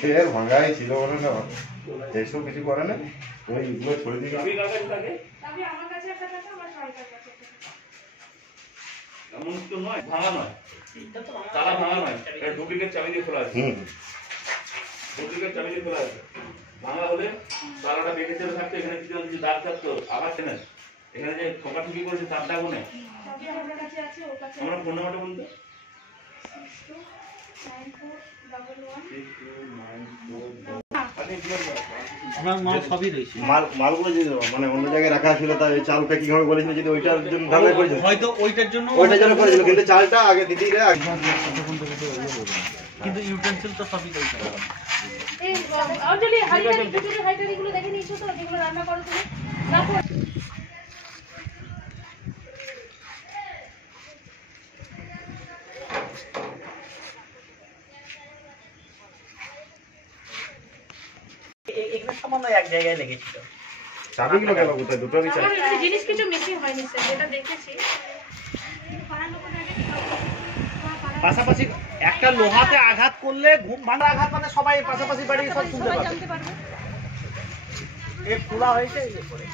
সে ভাঙাই ছিল বলে না, এইসব কিছু করে না, ওইগুলো ছড়িয়ে দিয়ে এমন তো নয়, ভাঙা নয়, তালা ভাঙা নয়, এটা ডুপ্লিকেট চাবি দিয়ে খোলা আছে। ডুপ্লিকেট চাবি দিয়ে খোলা আছে। ভাঙা হলে তালাটা বেঁকে চলে থাকতো, এখানে কিছু দাগ থাকতো, আবার চেনে এখানে যে ঠোকাঠুকি করেছে তার দাগও নেই। আমরা ফোন নাম্বারটা বলতে মালগুলো যদি মানে অন্য জায়গায় রাখা ছিল, তাই চাল প্যাকিং হবে বলেছিল, যদি ওইটার জন্য করেছিল, হয়তো ওইটার জন্য করেছিল, কিন্তু চালটা আগে দিদিরা কিন্তু ইউটেনসিল তো সবই করেছে। এই অঞ্জলি হাইটারিগুলো দেখে নিয়েছো তো, যেগুলো রান্না করো তুমি? রাখো। এখানে সামান্য এক জায়গায় লেগেছিল। চাবিগুলো গেল কোথায়? দুটোরই চাবি। আমার জিনিস কিছু মিসিং হয়নি স্যার, যেটা দেখেছি। পাশাপাশি একটা লোহাতে আঘাত করলে ঘুম ভাঙা আঘাত মানে সবাই পাশাপাশি বাড়ি সব শুনতে পাবে। জানতে পারবে। এ খোলা হয়েছে এই করে।